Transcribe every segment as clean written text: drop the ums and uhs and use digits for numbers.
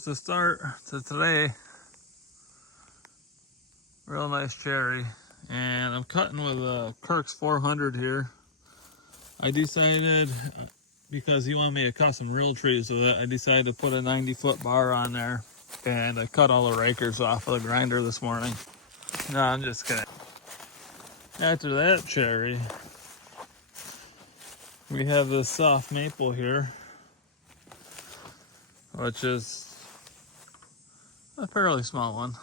here's the start to today. Real nice cherry. And I'm cutting with a Kirk's 400 here. I decided, because he wanted me to cut some real trees with it, I decided to put a 90-foot bar on there. And I cut all the rakers off of the grinder this morning. No, I'm just kidding. After that cherry, we have this soft maple here, which is a fairly small one.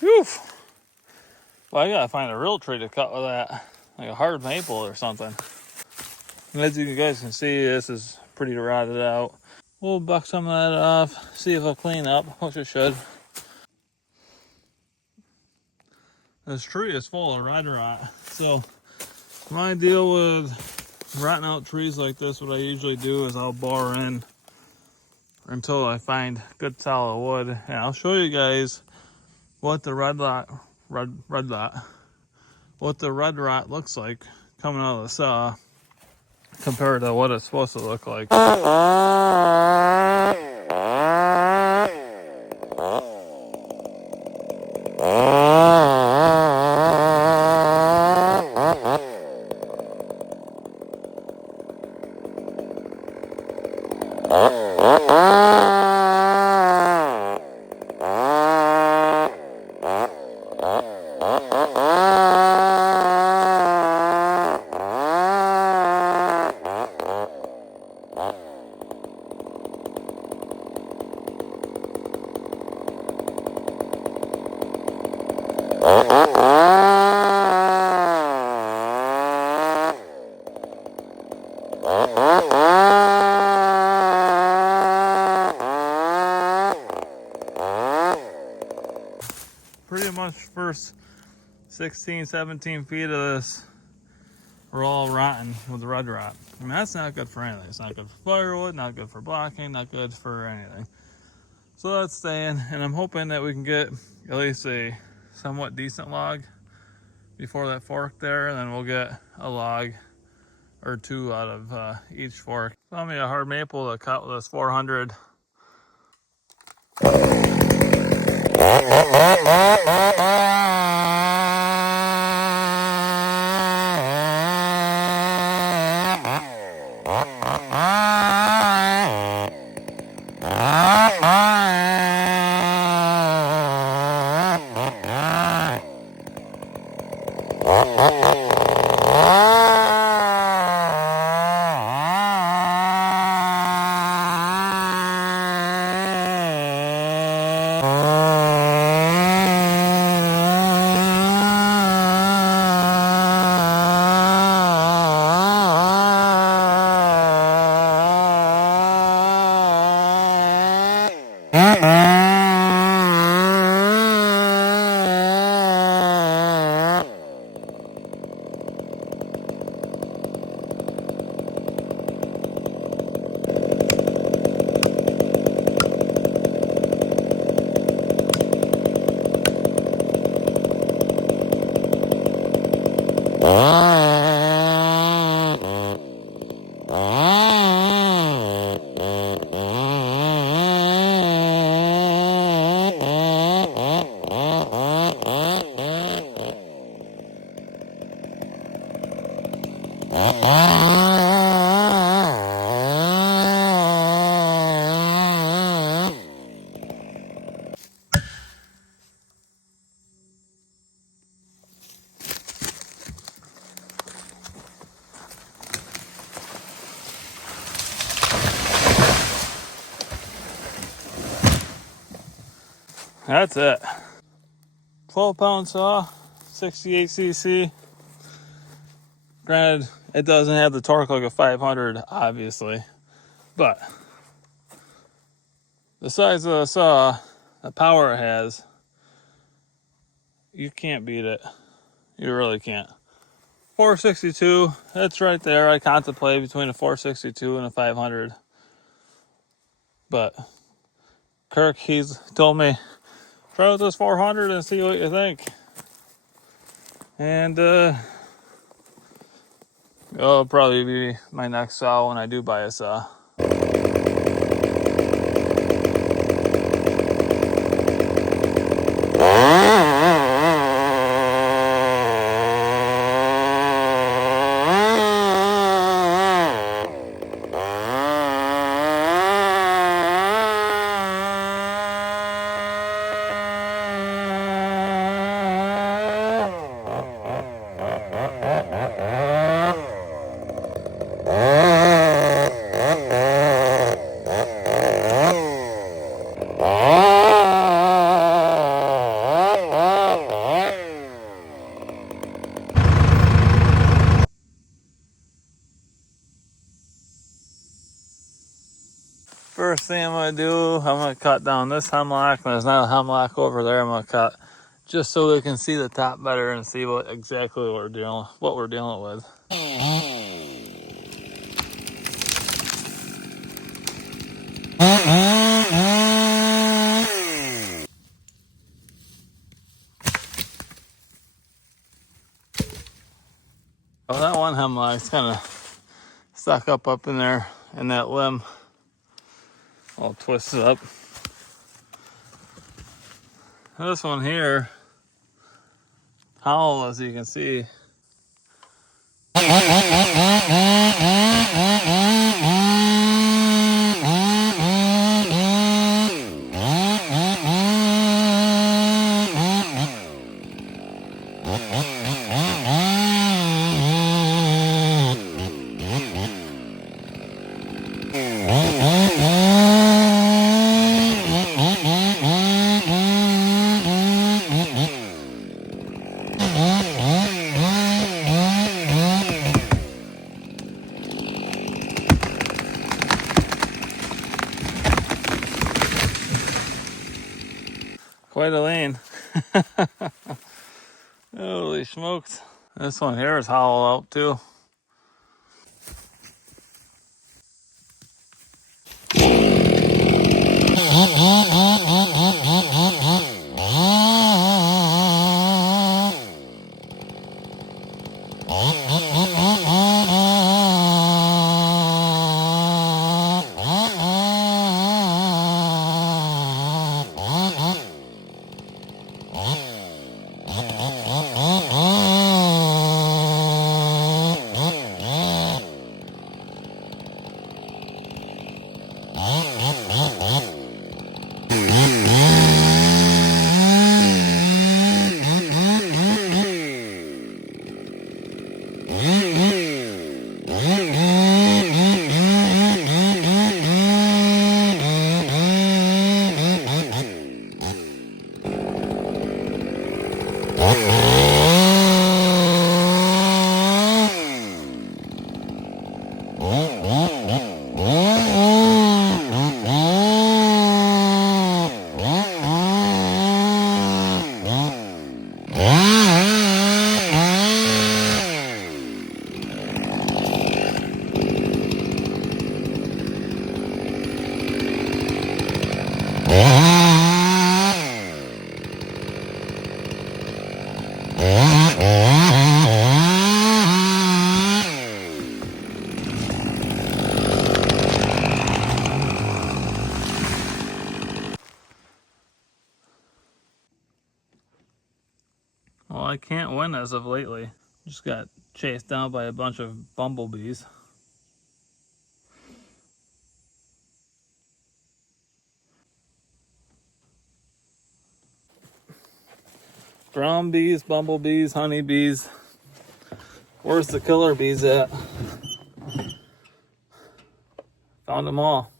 Whew. Well, I gotta find a real tree to cut with that, like a hard maple or something. And as you guys can see, this is pretty rotted out. We'll buck some of that off, see if it'll clean up, which it should. This tree is full of red rot. So my deal with rotting out trees like this, what I usually do is I'll bore in until I find good solid wood. And I'll show you guys what the red rot looks like coming out of the saw compared to what it's supposed to look like. Pretty much first 16, 17 feet of this are all rotten with red rot. I mean, that's not good for anything. It's not good for firewood, not good for blocking, not good for anything. So that's staying, and I'm hoping that we can get at least a somewhat decent log before that fork there, and then we'll get a log or two out of each fork. Found me a hard maple to cut with this 400. That's it. 12-pound saw, 68cc. Granted, it doesn't have the torque like a 500, obviously, but the size of the saw, the power it has, you can't beat it. You really can't. 462, it's right there. I contemplate between a 462 and a 500. But Kirk, he's told me, try with this 400 and see what you think. And it'll probably be my next saw when I do buy a saw. First thing I'm going to do, I'm going to cut down this hemlock. There's not a hemlock over there. I'm going to cut just so they can see the top better and see what exactly what we're dealing with. Oh, that one hemlock's kind of stuck up in there, in that limb. All twisted up. This one here, hollow as you can see. Quite a lane. Holy smokes. This one here is hollow out too. Well, I can't win as of lately. Just got chased down by a bunch of bumblebees. Brown bees, bumblebees, honeybees. Where's the killer bees at? Found them all.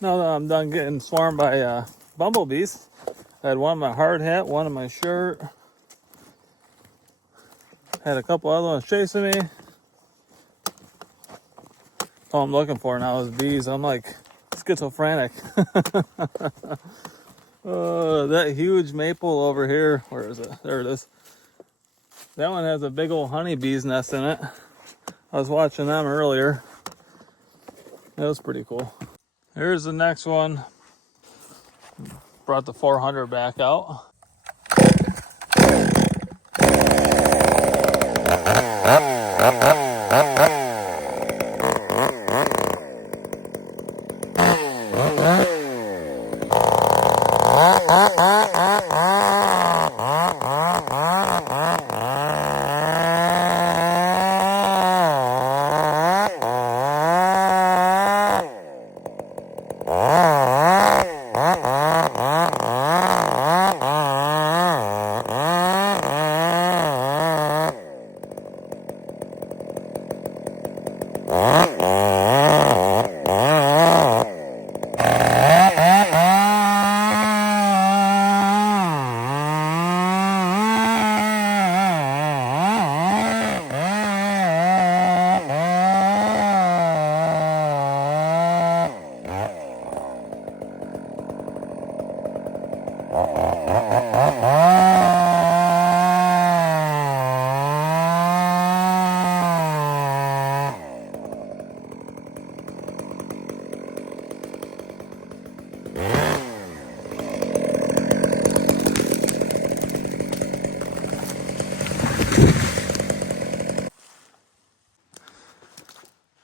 Now that I'm done getting swarmed by bumblebees. I had one in my hard hat, one in my shirt. Had a couple other ones chasing me. All I'm looking for now is bees. I'm like schizophrenic. That huge maple over here, where is it? There it is. That one has a big old honeybee's nest in it. I was watching them earlier. That was pretty cool. Here's the next one. Brought the 400 back out.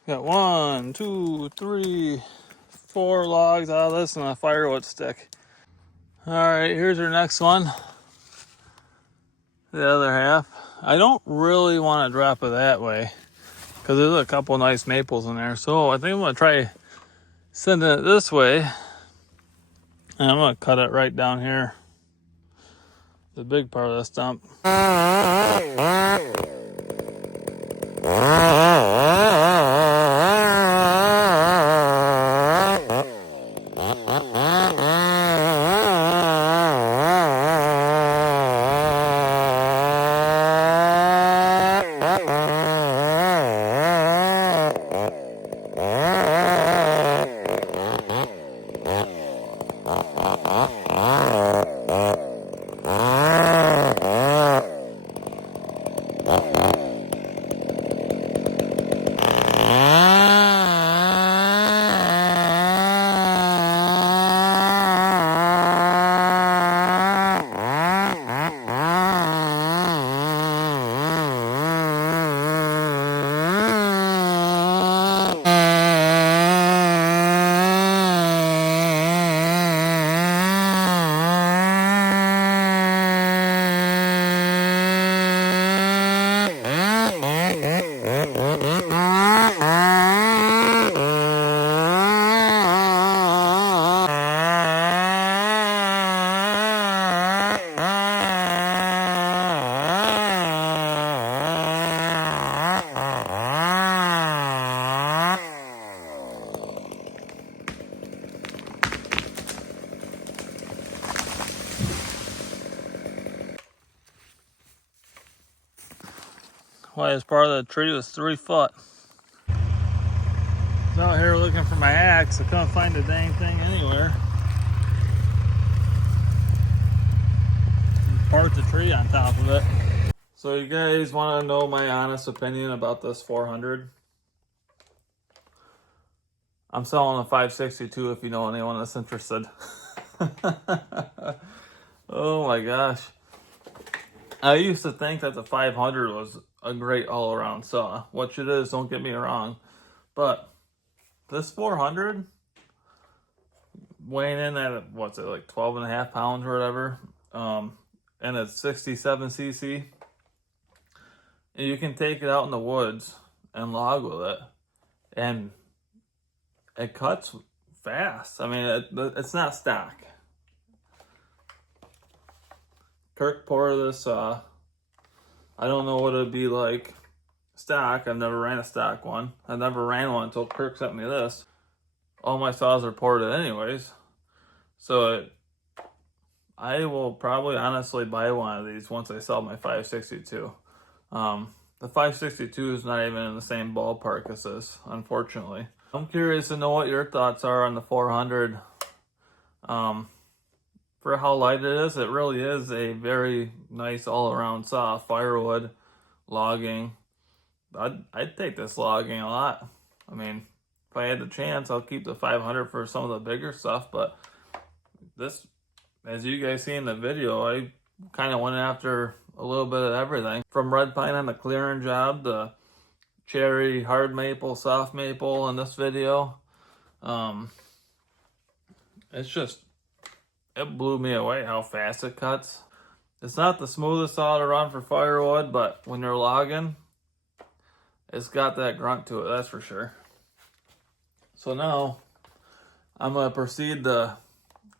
Got 1, 2, 3, 4 logs out of this and a firewood stick. Alright, here's our next one. The other half. I don't really want to drop it that way because there's a couple nice maples in there. So I think I'm going to try sending it this way. And I'm going to cut it right down here. The big part of the stump. Highest part of the tree was 3 foot. I was out here looking for my axe. I couldn't find the dang thing anywhere. Part the tree on top of it. So you guys want to know my honest opinion about this 400? I'm selling a 562 if you know anyone that's interested. Oh my gosh. I used to think that the 500 was a great all-around saw, which it is, don't get me wrong. But this 400, weighing in at, what's it, like 12 and a half pounds or whatever, and it's 67 cc, and you can take it out in the woods and log with it, and it cuts fast. I mean, it's not stock. Kirk poured this, I don't know what it'd be like stock. I've never ran a stock one. I never ran one until Kirk sent me this. All my saws are ported anyways. So I will probably honestly buy one of these once I sell my 562. The 562 is not even in the same ballpark as this, unfortunately. I'm curious to know what your thoughts are on the 400. For how light it is, it really is a very nice all-around soft firewood, logging. I'd take this logging a lot. I mean, if I had the chance, I'll keep the 500 for some of the bigger stuff, but this, as you guys see in the video, I kind of went after a little bit of everything. From red pine on the clearing job, the cherry, hard maple, soft maple in this video. It's just, it blew me away how fast it cuts. It's not the smoothest saw to run for firewood, but when you're logging, it's got that grunt to it, that's for sure. So now, I'm going to proceed to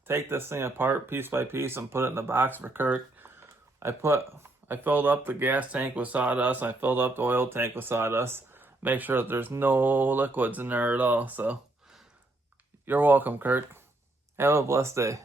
take this thing apart piece by piece and put it in the box for Kirk. I filled up the gas tank with sawdust. I filled up the oil tank with sawdust. Make sure that there's no liquids in there at all. So, you're welcome, Kirk. Have a blessed day.